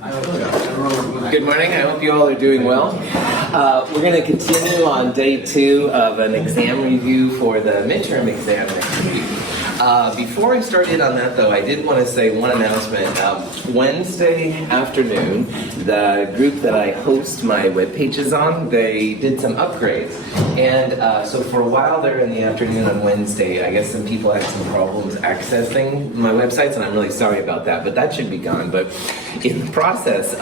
Good morning. I hope you all are doing well. We're going to continue on day 2 of an exam review for the midterm exam next week. Before I started on that, though, I did want to say one announcement. Wednesday afternoon, the group that I host my web pages on, they did some upgrades. And so for a while there in the afternoon on Wednesday, I guess some people had some problems accessing my websites, and I'm really sorry about that, but that should be gone. But in the process,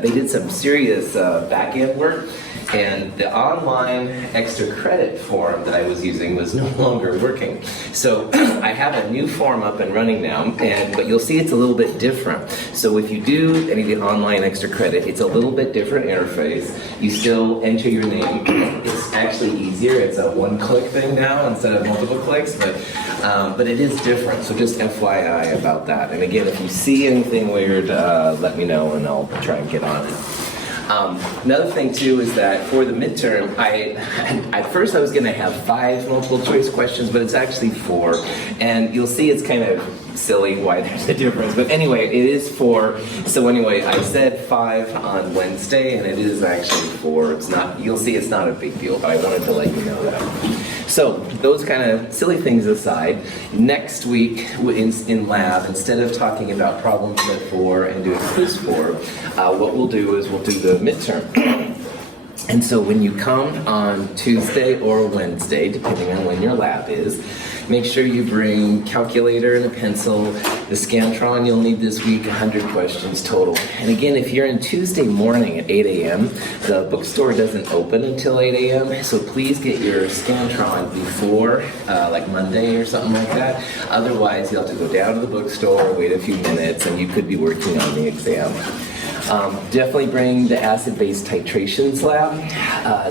they did some serious back-end work, and the online extra credit form that I was using was no longer working. So I have a new form up and running now, but you'll see it's a little bit different. So if you do any of the online extra credit, it's a little bit different interface. You still enter your name. It's actually easier. It's a one-click thing now instead of multiple clicks, but it is different. So just FYI about that. And again, if you see anything weird, let me know and I'll try and get on it. Another thing too is that for the midterm, at first I was going to have 5 multiple choice questions, but it's actually 4, and you'll see it's kind of silly why there's a difference. But anyway, it is 4. So anyway, I said 5 on Wednesday, and it is actually 4. It's not. You'll see it's not a big deal, but I wanted to let you know that. So those kind of silly things aside, next week in lab, instead of talking about problem set 4 and doing quiz 4, what we'll do is we'll do the midterm. And so when you come on Tuesday or Wednesday, depending on when your lab is, make sure you bring calculator and a pencil. The Scantron you'll need this week, 100 questions total. And again, if you're in Tuesday morning at 8 a.m., the bookstore doesn't open until 8 a.m., so please get your Scantron before, like Monday or something like that. Otherwise, you'll have to go down to the bookstore, wait a few minutes, and you could be working on the exam. Definitely bring the acid-base titrations lab.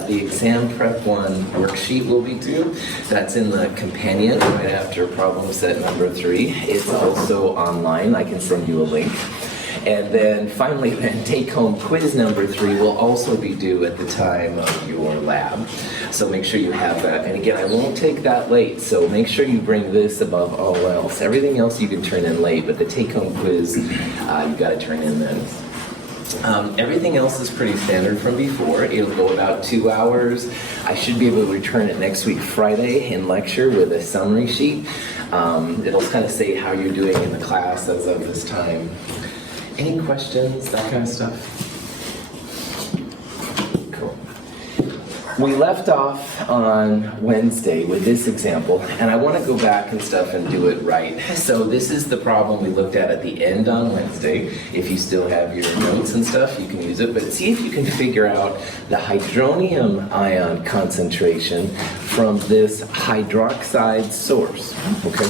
The exam prep 1 worksheet will be due. That's in the companion right after problem set number 3. It's also online. I can send you a link. And then finally, take-home quiz number 3 will also be due at the time of your lab. So make sure you have that. And again, I won't take that late, so make sure you bring this above all else. Everything else you can turn in late, but the take-home quiz, you've got to turn in then. Everything else is pretty standard from before. It'll go about 2 hours. I should be able to return it next week Friday in lecture with a summary sheet. It'll kind of say how you're doing in the class as of this time. Any questions, that kind of stuff? Cool. We left off on Wednesday with this example, and I want to go back and stuff and do it right. So this is the problem we looked at the end on Wednesday. If you still have your notes and stuff, you can use it, but see if you can figure out the hydronium ion concentration from this hydroxide source, okay?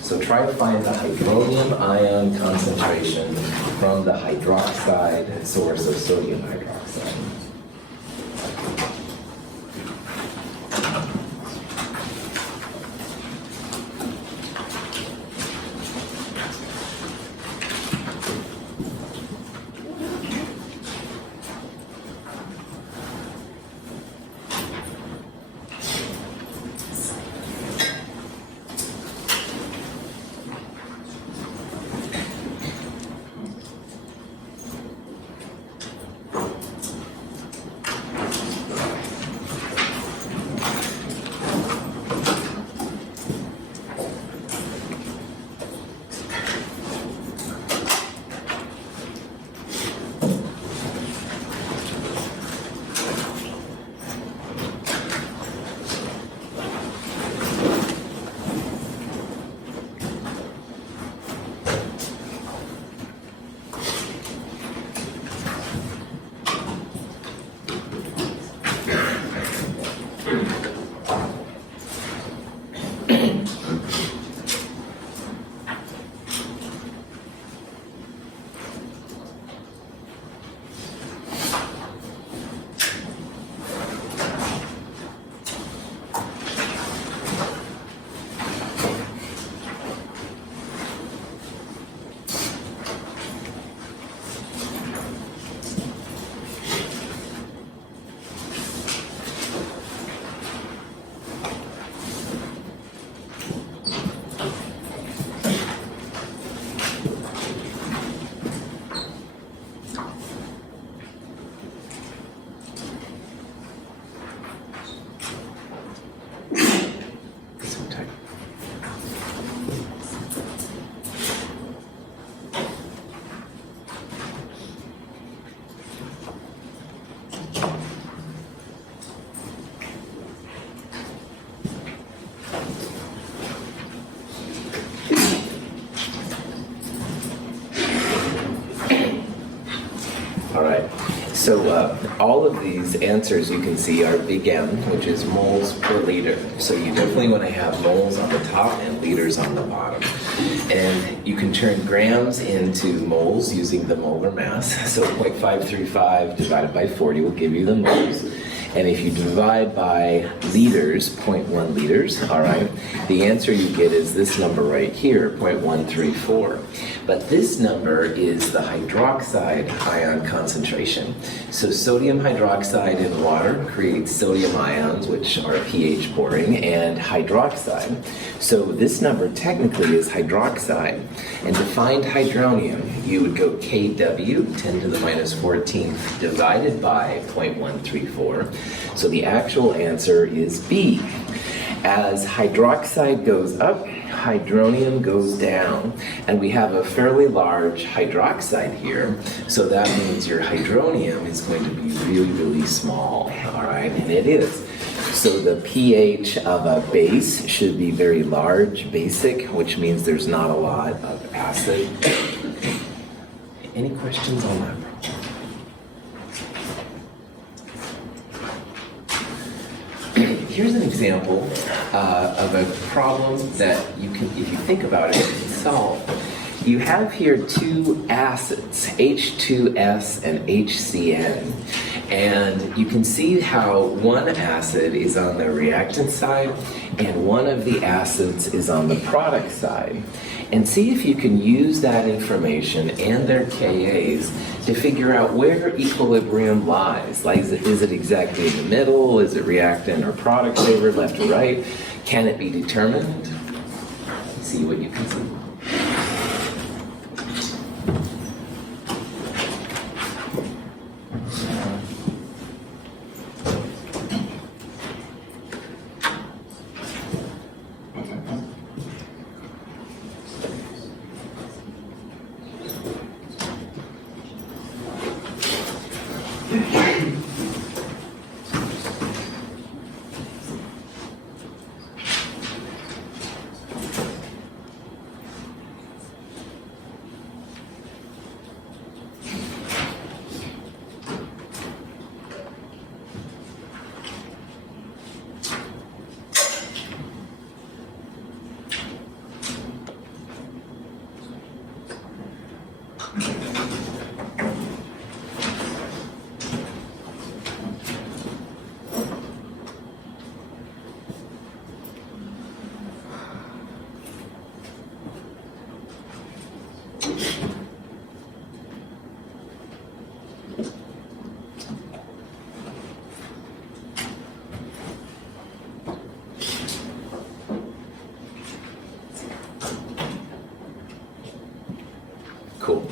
So try to find the hydronium ion concentration from the hydroxide source of sodium hydroxide. So all of these answers you can see are big M, which is moles per liter. So you definitely want to have moles on the top and liters on the bottom. And you can turn grams into moles using the molar mass. So 0.535 divided by 40 will give you the moles. And if you divide by liters, 0.1 liters, all right, the answer you get is this number right here, 0.134. But this number is the hydroxide ion concentration. So sodium hydroxide in water creates sodium ions, which are pH boring, and hydroxide. So this number technically is hydroxide. And to find hydronium, you would go Kw, 10 to the minus 14th, divided by 0.134. So the actual answer is B. As hydroxide goes up, hydronium goes down. And we have a fairly large hydroxide here, so that means your hydronium is going to be really, really small, all right? And it is. So the pH of a base should be very large, basic, which means there's not a lot of acid. Any questions on that? Here's an example of a problem that you can, if you think about it, you can solve. You have here two acids, H2S and HCN. And you can see how one acid is on the reactant side and one of the acids is on the product side. And see if you can use that information and their Kas to figure out where equilibrium lies. Like, is it exactly in the middle? Is it reactant or product favored, left or right? Can it be determined? See what you can see. Cool.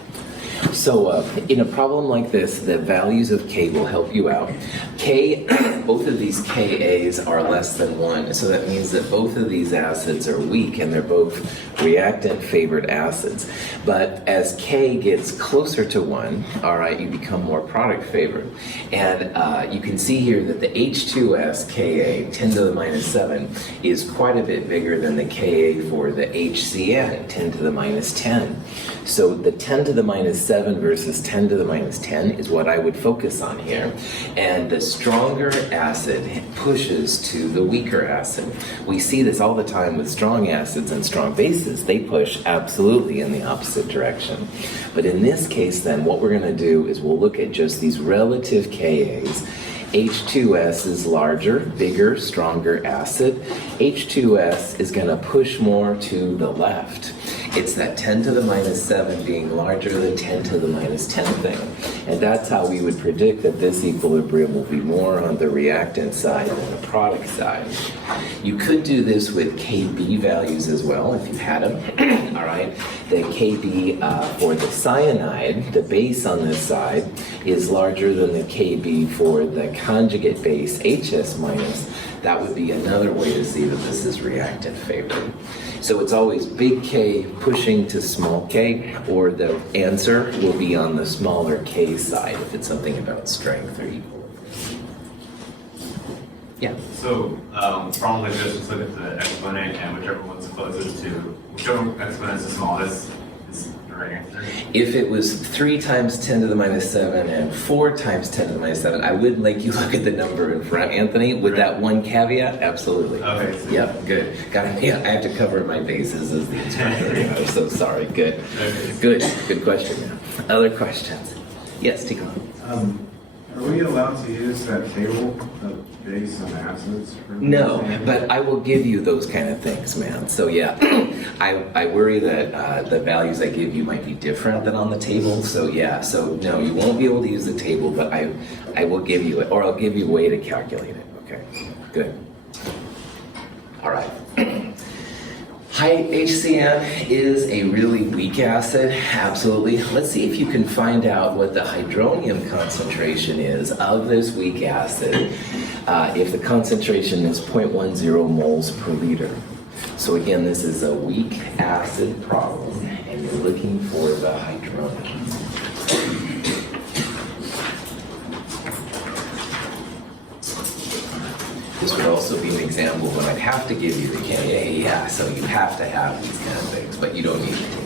So in a problem like this, the values of K will help you out. K, both of these Kas are less than 1, so that means that both of these acids are weak and they're both reactant-favored acids. But as K gets closer to 1, all right, you become more product-favored. And you can see here that the H2S Ka, 10 to the minus 7, is quite a bit bigger than the Ka for the HCN, 10 to the minus 10. So the 10 to the minus 7 versus 10 to the minus 10 is what I would focus on here. And the stronger acid pushes to the weaker acid. We see this all the time with strong acids and strong bases. They push absolutely in the opposite direction. But in this case then, what we're going to do is we'll look at just these relative Kas. H2S is larger, bigger, stronger acid. H2S is going to push more to the left. It's that 10 to the minus 7 being larger than 10 to the minus 10 thing. And that's how we would predict that this equilibrium will be more on the reactant side than the product side. You could do this with Kb values as well, if you had them. All right. The Kb for the cyanide, the base on this side, is larger than the Kb for the conjugate base, HS minus. That would be another way to see that this is reactant favored. So it's always big K pushing to small k, or the answer will be on the smaller K side if it's something about strength or equal. Yeah? So, problem like this, just look at the exponent, and whichever one's closest to, whichever exponent is the smallest is correct answer? If it was 3 times 10 to the minus 7 and 4 times 10 to the minus 7, I would make you look at the number in front, Anthony, with that one caveat. Absolutely. Okay. Yep, good. Got it. Yeah, I have to cover my bases as the instructor. I'm so sorry. Good. Okay. Good question. Other questions? Yes, Tico. Are we allowed to use that table of base and acids? For No, but I will give you those kind of things, man. So yeah, I worry that the values I give you might be different than on the table. So yeah, so no, you won't be able to use the table, but I will give you it, or I'll give you a way to calculate it. Okay, good. All right. High HCN is a really weak acid, absolutely. Let's see if you can find out what the hydronium concentration is of this weak acid if the concentration is 0.10 moles per liter. So again, this is a weak acid problem, and you're looking for the hydronium. This would also be an example when I'd have to give you the Ka, so you have to have these kind of things, but you don't need to.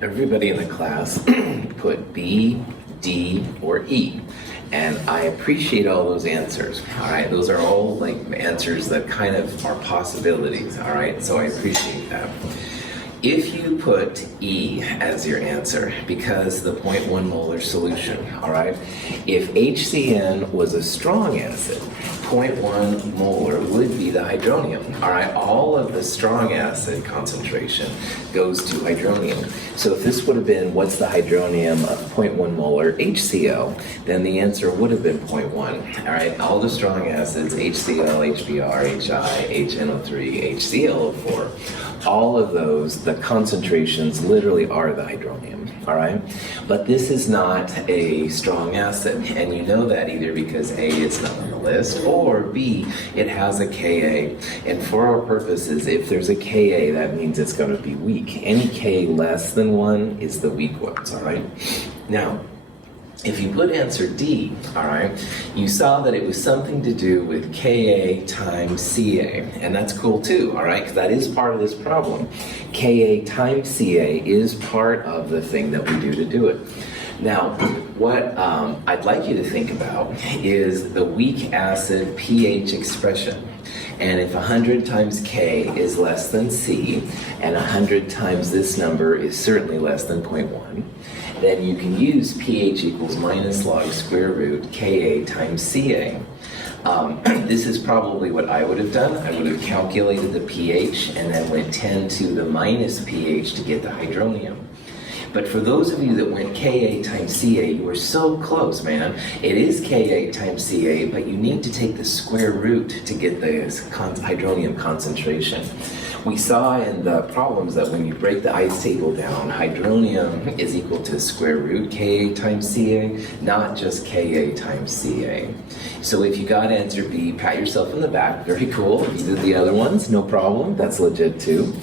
everybody in the class put B, D, or E. And I appreciate all those answers, all right? Those are all like answers that kind of are possibilities, all right? So I appreciate that. If you put E as your answer, because the 0.1 molar solution, all right? If HCN was a strong acid, 0.1 molar would be the hydronium, all right? All of the strong acid concentration goes to hydronium. So if this would have been, what's the hydronium of 0.1 molar HCl, then the answer would have been 0.1, all right? All the strong acids, HCl, HBr, HI, HNO3, HClO4, all of those, the concentrations literally are the hydronium, all right? But this is not a strong acid, and you know that either because A, it's not on the list, or B, it has a Ka. And for our purposes, if there's a Ka, that means it's going to be weak. Any K less than 1 is the weak ones, all right? Now, if you put answer D, all right, you saw that it was something to do with Ka times Ca, and that's cool too, all right, because that is part of this problem. Ka times Ca is part of the thing that we do to do it. Now, what I'd like you to think about is the weak acid pH expression. And if 100 times K is less than C, and 100 times this number is certainly less than 0.1, then you can use pH equals minus log square root Ka times Ca. This is probably what I would have done. I would have calculated the pH and then went 10 to the minus pH to get the hydronium. But for those of you that went Ka times Ca, you were so close, man. It is Ka times Ca, but you need to take the square root to get the hydronium concentration. We saw in the problems that when you break the ice table down, hydronium is equal to square root Ka times Ca, not just Ka times Ca. So if you got answer B, pat yourself in the back. Very cool. If you did the other ones, no problem. That's legit too.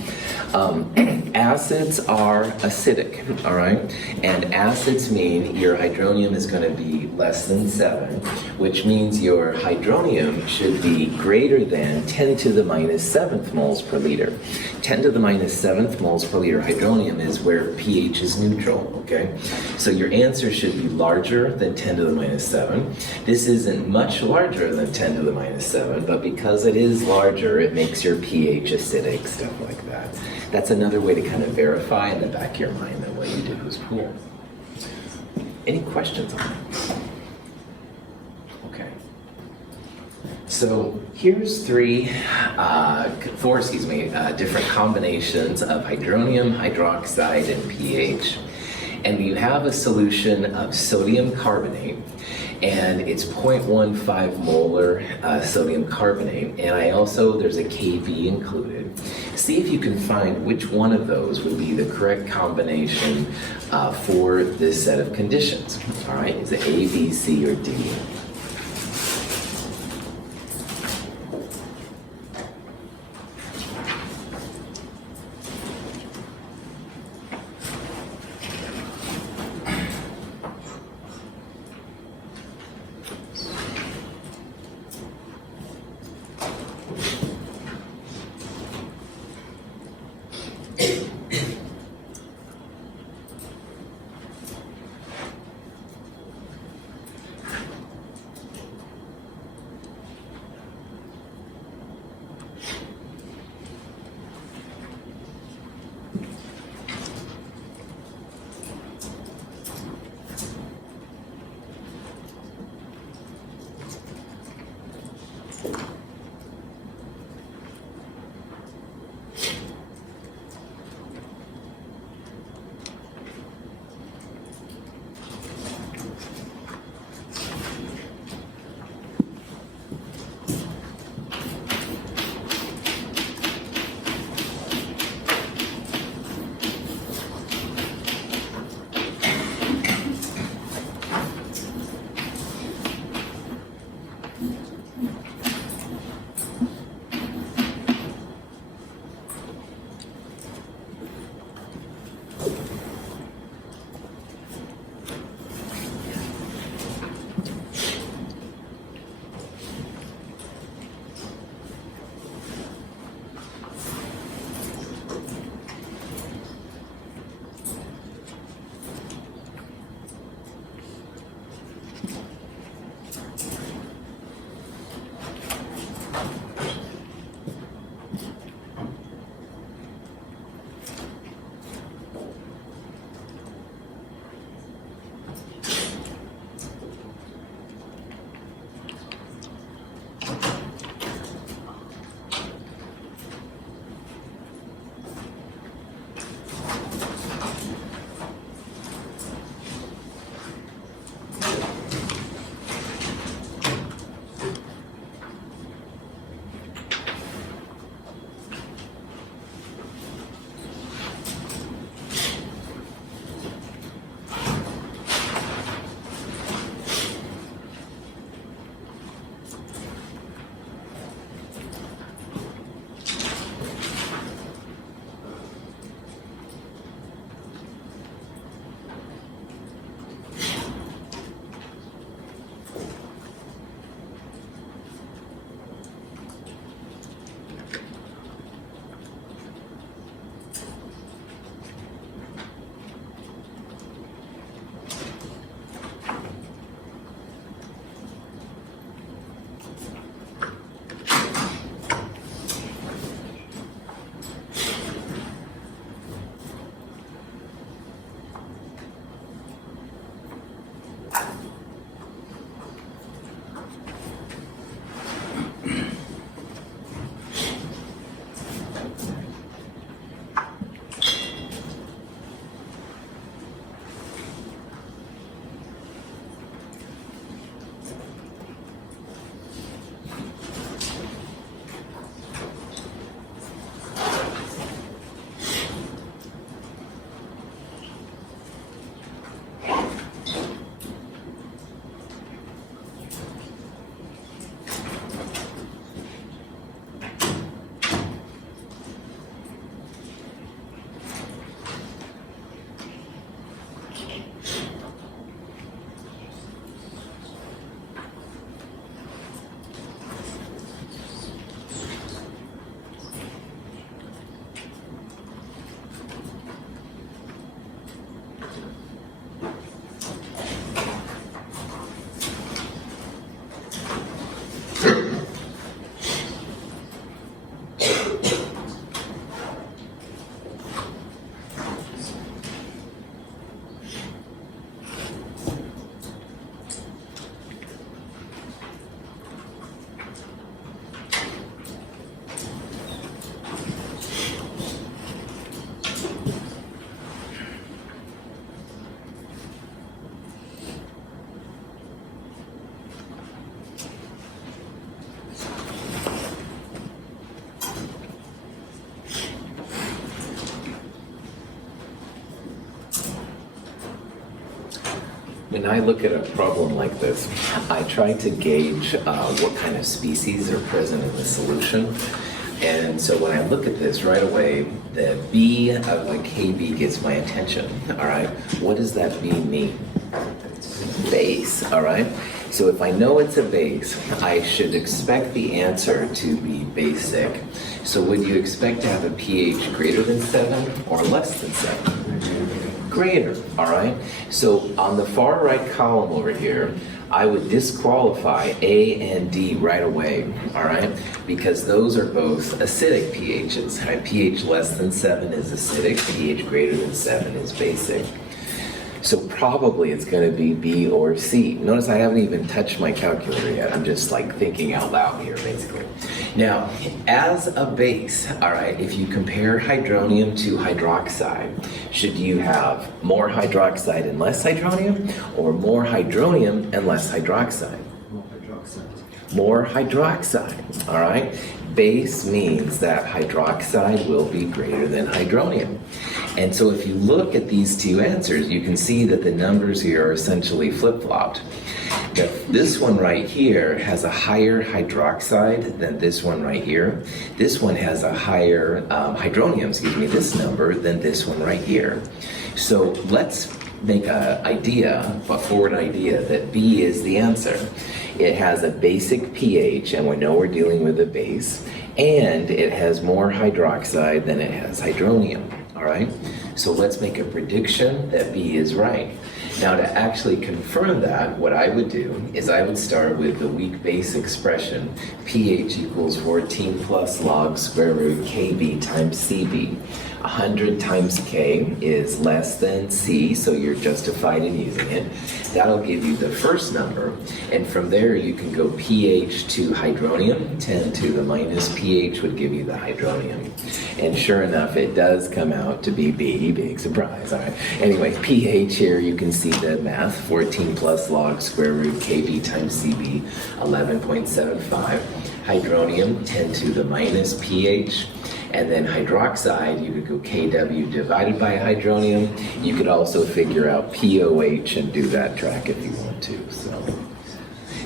Acids are acidic, all right? And acids mean your hydronium is going to be less than 7, which means your hydronium should be greater than 10 to the minus 7th moles per liter. 10 to the minus 7th moles per liter hydronium is where pH is neutral, okay? So your answer should be larger than 10 to the minus 7. This isn't much larger than 10 to the minus 7, but because it is larger, it makes your pH acidic, stuff like that. That's another way to kind of verify in the back of your mind that what you did was cool. Any questions on that? Okay. So here's four different combinations of hydronium, hydroxide, and pH. And you have a solution of sodium carbonate, and it's 0.15 molar sodium carbonate, and there's a Kb included. See if you can find which one of those would be the correct combination for this set of conditions. All right, is it A, B, C, or D? when I look at a problem like this, I try to gauge what kind of species are present in the solution. And so when I look at this right away, the B of the KB gets my attention, all right? What does that B mean? Base, all right? So if I know it's a base, I should expect the answer to be basic. So would you expect to have a pH greater than 7 or less than 7? Greater, all right? So on the far right column over here, I would disqualify A and D right away, all right? Because those are both acidic pHs. Right? pH less than 7 is acidic, pH greater than 7 is basic. So probably it's going to be B or C. Notice I haven't even touched my calculator yet. I'm just like thinking out loud here, basically. Now, as a base, all right, if you compare hydronium to hydroxide, should you have more hydroxide and less hydronium, or more hydronium and less hydroxide? More hydroxide, all right? Base means that hydroxide will be greater than hydronium. And so if you look at these two answers, you can see that the numbers here are essentially flip-flopped. This one right here has a higher hydroxide than this one right here. This one has a higher hydronium, this number, than this one right here. So let's make a forward idea that B is the answer. It has a basic pH, and we know we're dealing with a base, and it has more hydroxide than it has hydronium, all right? So let's make a prediction that B is right. Now, to actually confirm that, what I would do is I would start with the weak base expression, pH equals 14 plus log square root KB times CB. 100 times K is less than C, so you're justified in using it. That'll give you the first number, and from there you can go pH to hydronium. 10 to the minus pH would give you the hydronium. And sure enough, it does come out to be B, big surprise, all right. Anyway, pH here, you can see the math, 14 plus log square root KB times CB, 11.75. Hydronium, 10 to the minus pH. And then hydroxide, you could go Kw divided by hydronium. You could also figure out POH and do that track if you want to.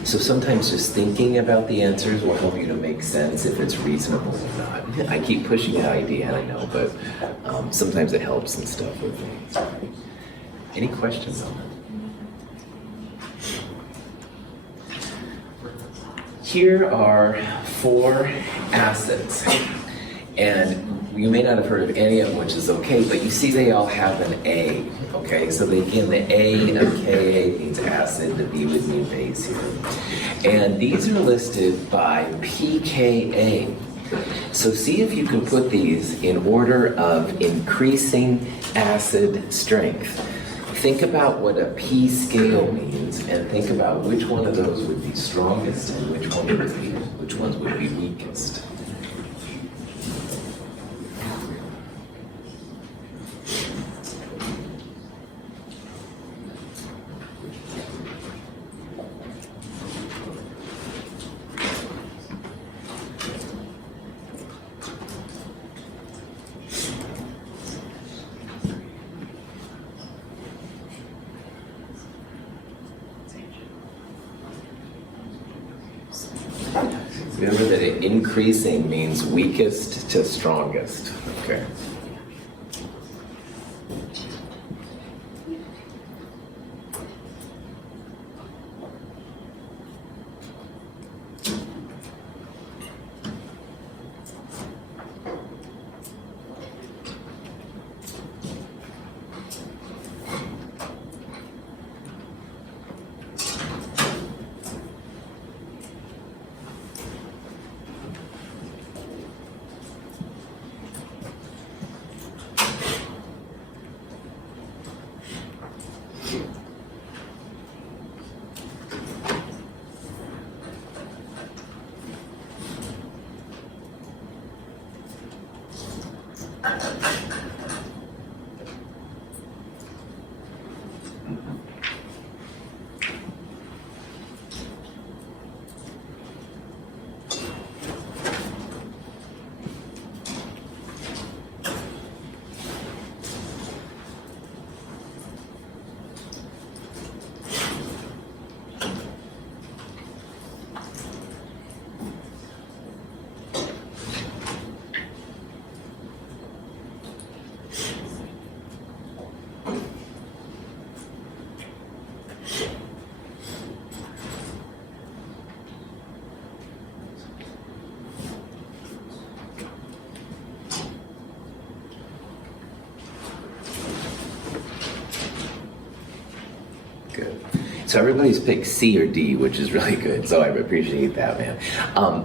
So sometimes just thinking about the answers will help you to make sense if it's reasonable or not. I keep pushing the idea, I know, but sometimes it helps and stuff with me. Any questions on that? Here are 4 acids. And you may not have heard of any of them, which is okay, but you see they all have an A, okay? So again, the A of Ka means acid, the B would mean base here. And these are listed by pKa. So see if you can put these in order of increasing acid strength. Think about what a P scale means and think about which one of those would be strongest and which ones would be weakest. Remember that increasing means weakest to strongest, okay? So everybody's picked C or D, which is really good. So I appreciate that, man.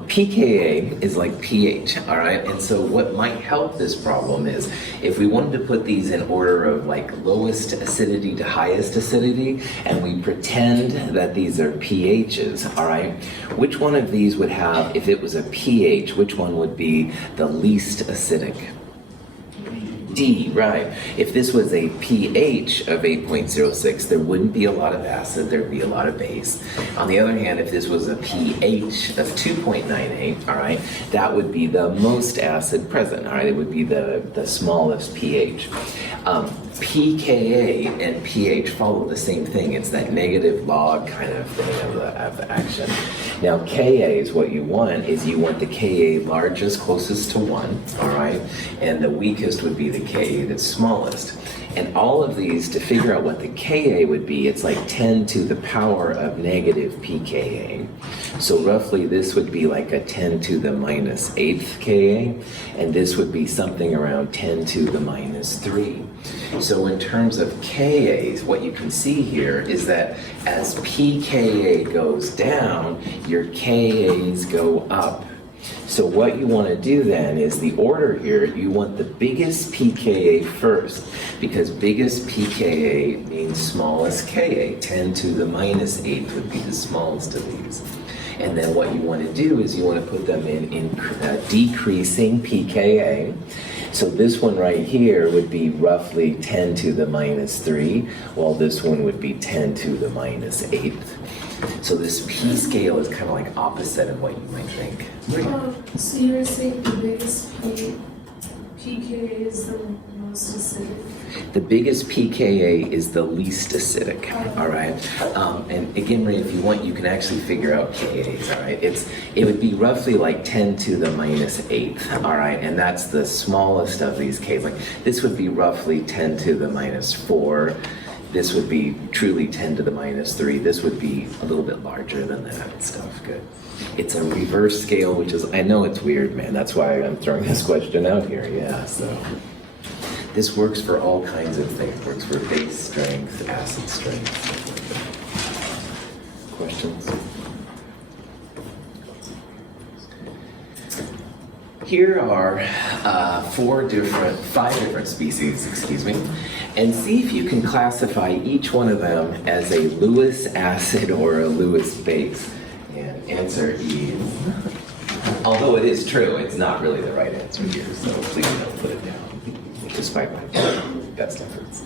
pKa is like pH, all right? And so what might help this problem is if we wanted to put these in order of like lowest acidity to highest acidity, and we pretend that these are pHs, all right? Which one of these would have, if it was a pH, which one would be the least acidic? D, right. If this was a pH of 8.06, there wouldn't be a lot of acid, there'd be a lot of base. On the other hand, if this was a pH of 2.98, all right, that would be the most acid present, all right? It would be the smallest pH. pKa and pH follow the same thing. It's that negative log kind of thing of action. Now, Ka is what you want, is you want the Ka largest, closest to 1, all right? And the weakest would be the Ka that's smallest. And all of these, to figure out what the Ka would be, it's like 10 to the power of negative pKa. So roughly this would be like a 10 to the minus 8th Ka, and this would be something around 10 to the minus 3. So in terms of Kas, what you can see here is that as pKa goes down, your Kas go up. So what you want to do then is the order here, you want the biggest pKa first, because biggest pKa means smallest Ka. 10 to the minus 8 would be the smallest of these. And then what you want to do is you want to put them in decreasing pKa. So this one right here would be roughly 10 to the minus 3, while this one would be 10 to the minus 8th. So this P scale is kind of like opposite of what you might think. So you were saying the biggest pKa is the most acidic? The biggest pKa is the least acidic, all right? And again, Ray, if you want, you can actually figure out Kas, all right? It would be roughly like 10 to the minus 8th, all right? And that's the smallest of these Ks. Like this would be roughly 10 to the minus 4. This would be truly 10 to the minus 3. This would be a little bit larger than that and stuff. Good. It's a reverse scale, which is, I know it's weird, man. That's why I'm throwing this question out here. Yeah, so this works for all kinds of things. It works for base strength, acid strength, stuff like that. Questions? Here are 5 different species, and see if you can classify each one of them as a Lewis acid or a Lewis base. And answer is, although it is true, it's not really the right answer here, so please don't put it down, despite my best efforts.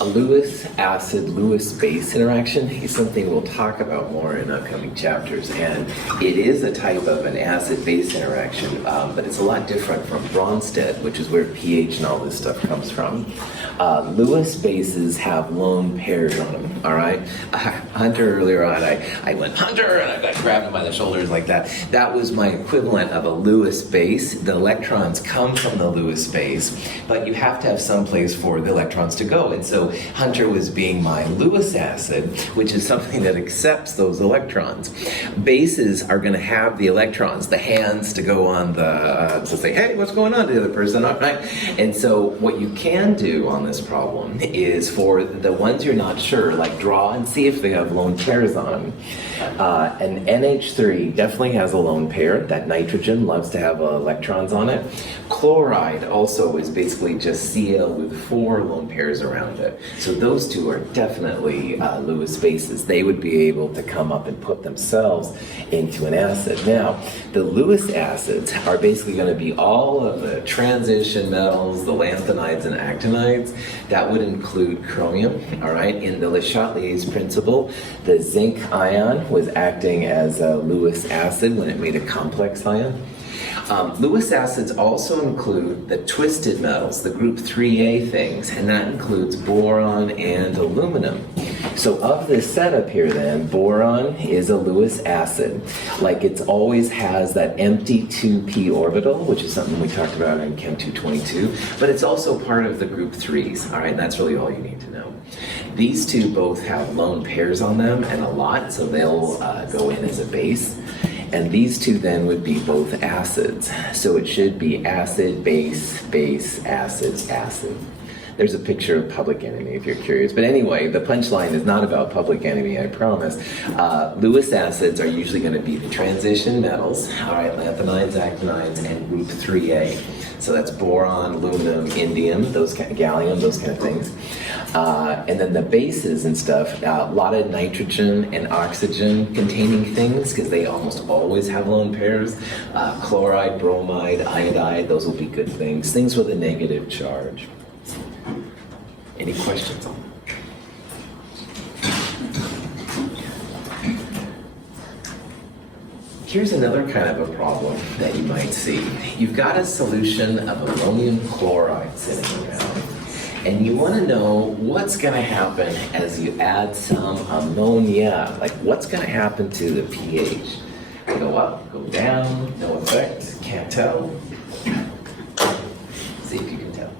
A Lewis acid-Lewis base interaction is something we'll talk about more in upcoming chapters, and it is a type of an acid-base interaction, but it's a lot different from Bronsted, which is where pH and all this stuff comes from. Lewis bases have lone pairs on them, all right? Hunter, earlier on, I went, Hunter, and I grabbed him by the shoulders like that. That was my equivalent of a Lewis base. The electrons come from the Lewis base, but you have to have some place for the electrons to go, and so Hunter was being my Lewis acid, which is something that accepts those electrons. Bases are going to have the electrons, the hands to go on to say, hey, what's going on to the other person, all right? And so what you can do on this problem is for the ones you're not sure, like draw and see if they have lone pairs on them. An NH3 definitely has a lone pair. That nitrogen loves to have electrons on it. Chloride also is basically just Cl with 4 lone pairs around it. So those two are definitely Lewis bases. They would be able to come up and put themselves into an acid. Now, the Lewis acids are basically going to be all of the transition metals, the lanthanides and actinides. That would include chromium, all right? In the Le Chatelier's principle, the zinc ion was acting as a Lewis acid when it made a complex ion. Lewis acids also include the twisted metals, the group 3A things, and that includes boron and aluminum. So of this setup here then, boron is a Lewis acid. Like it always has that empty 2p orbital, which is something we talked about in Chem 222, but it's also part of the group 3s, all right? And that's really all you need to know. These two both have lone pairs on them and a lot, so they'll go in as a base. And these two then would be both acids. So it should be acid, base, base, acid, acid. There's a picture of Public Enemy if you're curious. But anyway, the punchline is not about Public Enemy, I promise. Lewis acids are usually going to be the transition metals, all right, lanthanides, actinides, and group 3A. So that's boron, aluminum, indium, those kind of gallium, those kind of things. And then the bases and stuff, a lot of nitrogen and oxygen containing things because they almost always have lone pairs. Chloride, bromide, iodide, those will be good things. Things with a negative charge. Any questions on that? Here's another kind of a problem that you might see. You've got a solution of ammonium chloride sitting around, and you want to know what's going to happen as you add some ammonia. Like what's going to happen to the pH? Go up, go down, no effect, can't tell. See if you can tell.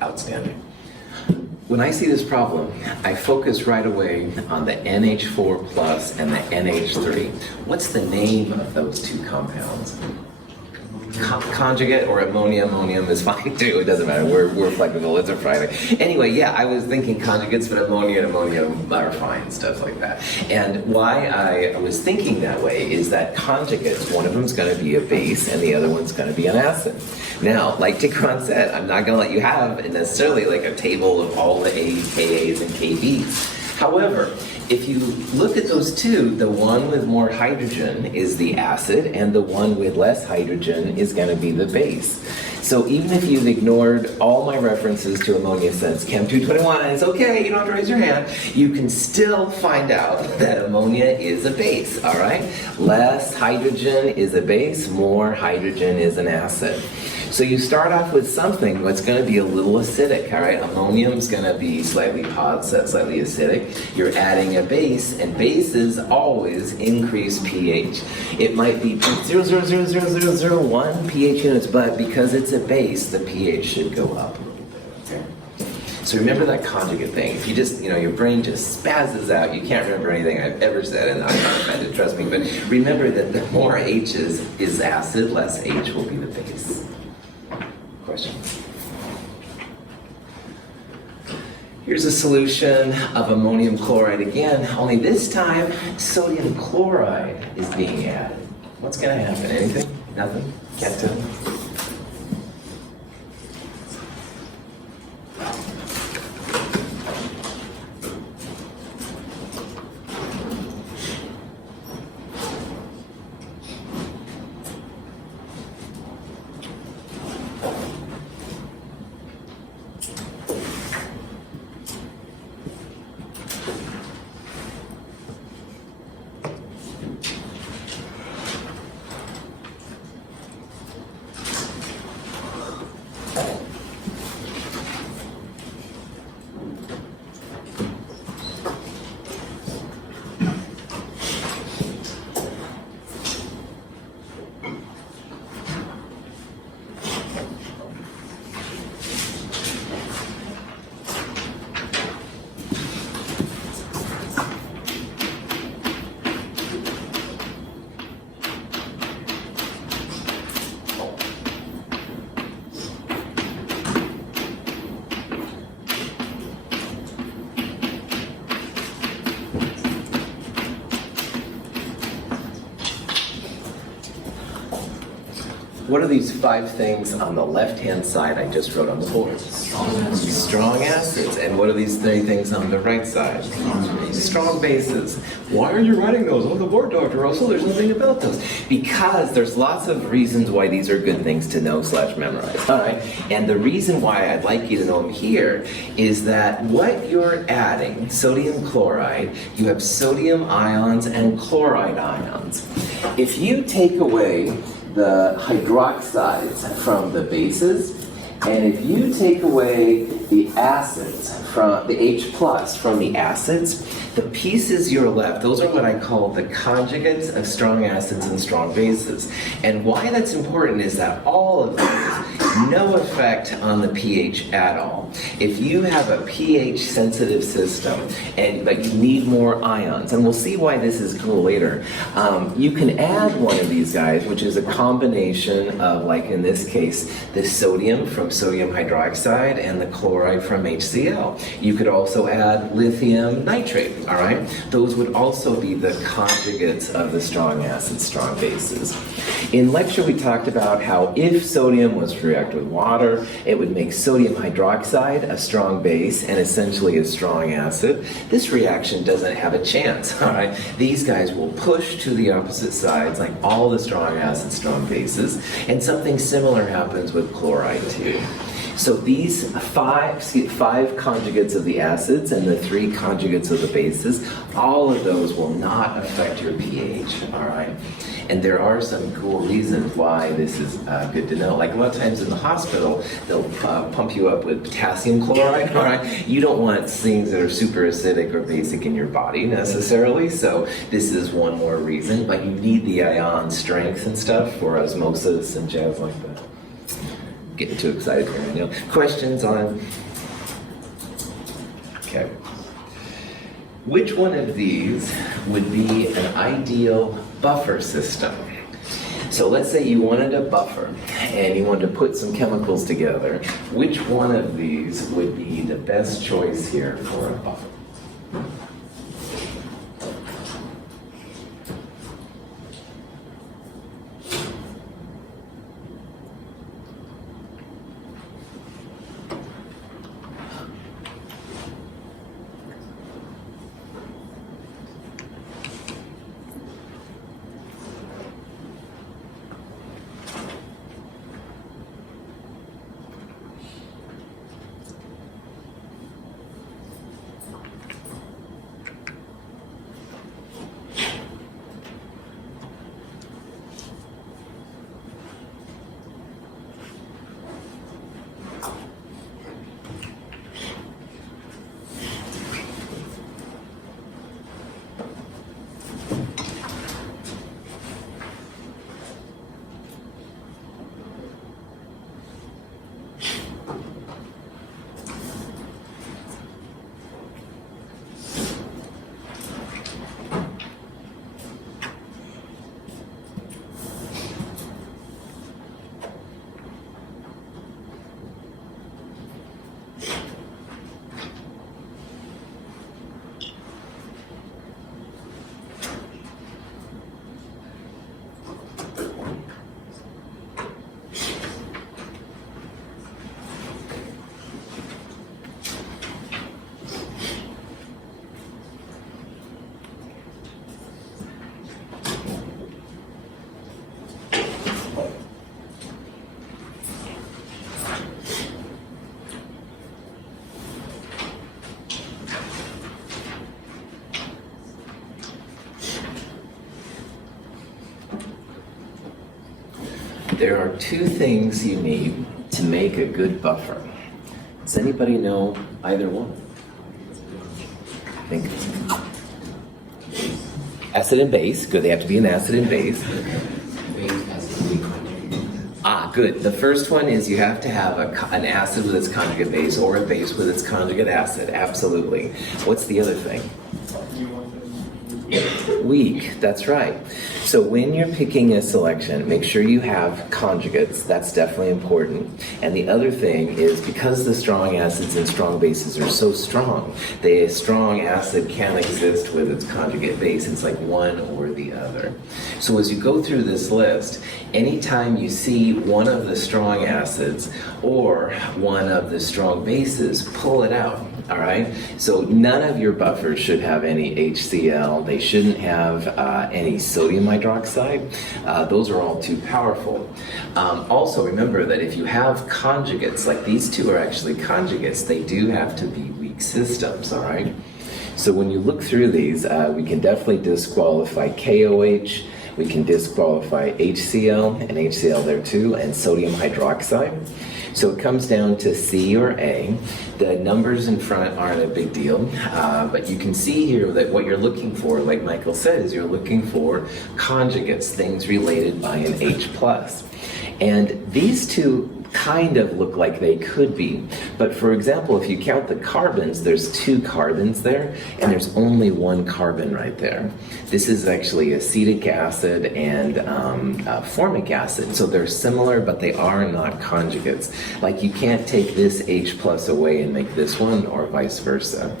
Outstanding. When I see this problem, I focus right away on the NH4 plus and the NH3. What's the name of those two compounds? Conjugate or ammonium is fine too. It doesn't matter. We're flexible. It's a Friday. Anyway, yeah, I was thinking conjugates, but ammonia and ammonium are fine, stuff like that. And why I was thinking that way is that conjugates, one of them is going to be a base and the other one's going to be an acid. Now, like Tikron said, I'm not going to let you have necessarily like a table of all the A's, KA's, and KB's. However, if you look at those two, the one with more hydrogen is the acid, and the one with less hydrogen is going to be the base. So even if you've ignored all my references to ammonia since Chem 221, and it's okay, you don't have to raise your hand, you can still find out that ammonia is a base, all right? Less hydrogen is a base, more hydrogen is an acid. So you start off with something that's going to be a little acidic, all right? Ammonium's going to be slightly acidic. You're adding a base, and bases always increase pH. It might be 0.000001 pH units, but because it's a base, the pH should go up a little bit. Okay? So remember that conjugate thing. If you just, your brain just spazzes out, you can't remember anything I've ever said, and I'm not offended, trust me, but remember that the more H is acid, less H will be the base. Questions? Here's a solution of ammonium chloride again, only this time sodium chloride is being added. What's going to happen? Anything? Nothing? Can't tell? What are these 5 things on the left-hand side I just wrote on the board? Strong acids. And what are these 3 things on the right side? Strong bases. Why are you writing those on the board, Dr. Russell? There's nothing about those. Because there's lots of reasons why these are good things to know / memorize. All right. And the reason why I'd like you to know them here is that what you're adding, sodium chloride, you have sodium ions and chloride ions. If you take away the hydroxides from the bases, and if you take away the acids from the H plus from the acids, the pieces you're left, those are what I call the conjugates of strong acids and strong bases. And why that's important is that all of these, no effect on the pH at all. If you have a pH sensitive system but you need more ions, and we'll see why this is cool later, you can add one of these guys, which is a combination of, like in this case, the sodium from sodium hydroxide and the chloride from HCl. You could also add lithium nitrate, all right? Those would also be the conjugates of the strong acids, strong bases. In lecture, we talked about how if sodium was to react with water, it would make sodium hydroxide a strong base and essentially a strong acid. This reaction doesn't have a chance, all right? These guys will push to the opposite sides, like all the strong acids, strong bases, and something similar happens with chloride too. So these five conjugates of the acids and the 3 conjugates of the bases, all of those will not affect your pH, all right? And there are some cool reasons why this is good to know. Like a lot of times in the hospital, they'll pump you up with potassium chloride, all right? You don't want things that are super acidic or basic in your body necessarily, so this is one more reason. But you need the ion strength and stuff for osmosis and jazz like that. Getting too excited here, I know. Questions on? Okay. Which one of these would be an ideal buffer system? So let's say you wanted a buffer and you wanted to put some chemicals together. Which one of these would be the best choice here for a buffer? There are two things you need to make a good buffer. Does anybody know either one? Think. Acid and base. Good, they have to be an acid and base. Ah, good. The first one is you have to have an acid with its conjugate base or a base with its conjugate acid. Absolutely. What's the other thing? Weak, that's right. So when you're picking a selection, make sure you have conjugates. That's definitely important. And the other thing is because the strong acids and strong bases are so strong, a strong acid can't exist with its conjugate base. It's like one or the other. So as you go through this list, anytime you see one of the strong acids or one of the strong bases, pull it out. All right, so none of your buffers should have any HCl. They shouldn't have any sodium hydroxide. Those are all too powerful. Also remember that if you have conjugates, like these two are actually conjugates, they do have to be weak systems, all right? So when you look through these, we can definitely disqualify KOH, we can disqualify HCl, and HCl there too, and sodium hydroxide. So it comes down to C or A. The numbers in front aren't a big deal, but you can see here that what you're looking for, like Michael said, is you're looking for conjugates, things related by an H+. And these two kind of look like they could be, but for example, if you count the carbons, there's 2 carbons there, and there's only 1 carbon right there. This is actually acetic acid and formic acid, so they're similar, but they are not conjugates. Like you can't take this H+ away and make this one, or vice versa.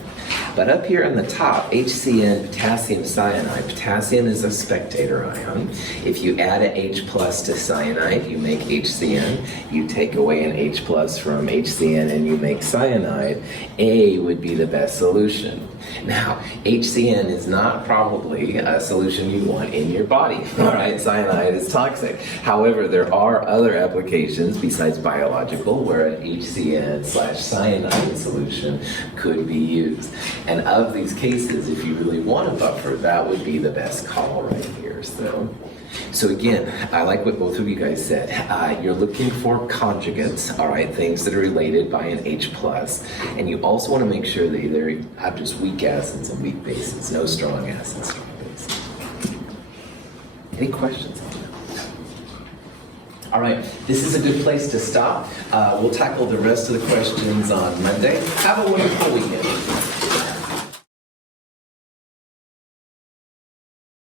But up here on the top, HCN, potassium cyanide. Potassium is a spectator ion. If you add an H+ to cyanide, you make HCN. You take away an H+ from HCN and you make cyanide. A would be the best solution. Now, HCN is not probably a solution you want in your body. All right, cyanide is toxic. However, there are other applications besides biological where an HCN/cyanide solution could be used. And of these cases, if you really want a buffer, that would be the best call right here. So again, I like what both of you guys said. You're looking for conjugates, all right, things that are related by an H+, and you also want to make sure that they have just weak acids and weak bases, no strong acids, strong bases. Any questions on that? All right, this is a good place to stop. We'll tackle the rest of the questions on Monday. Have a wonderful weekend.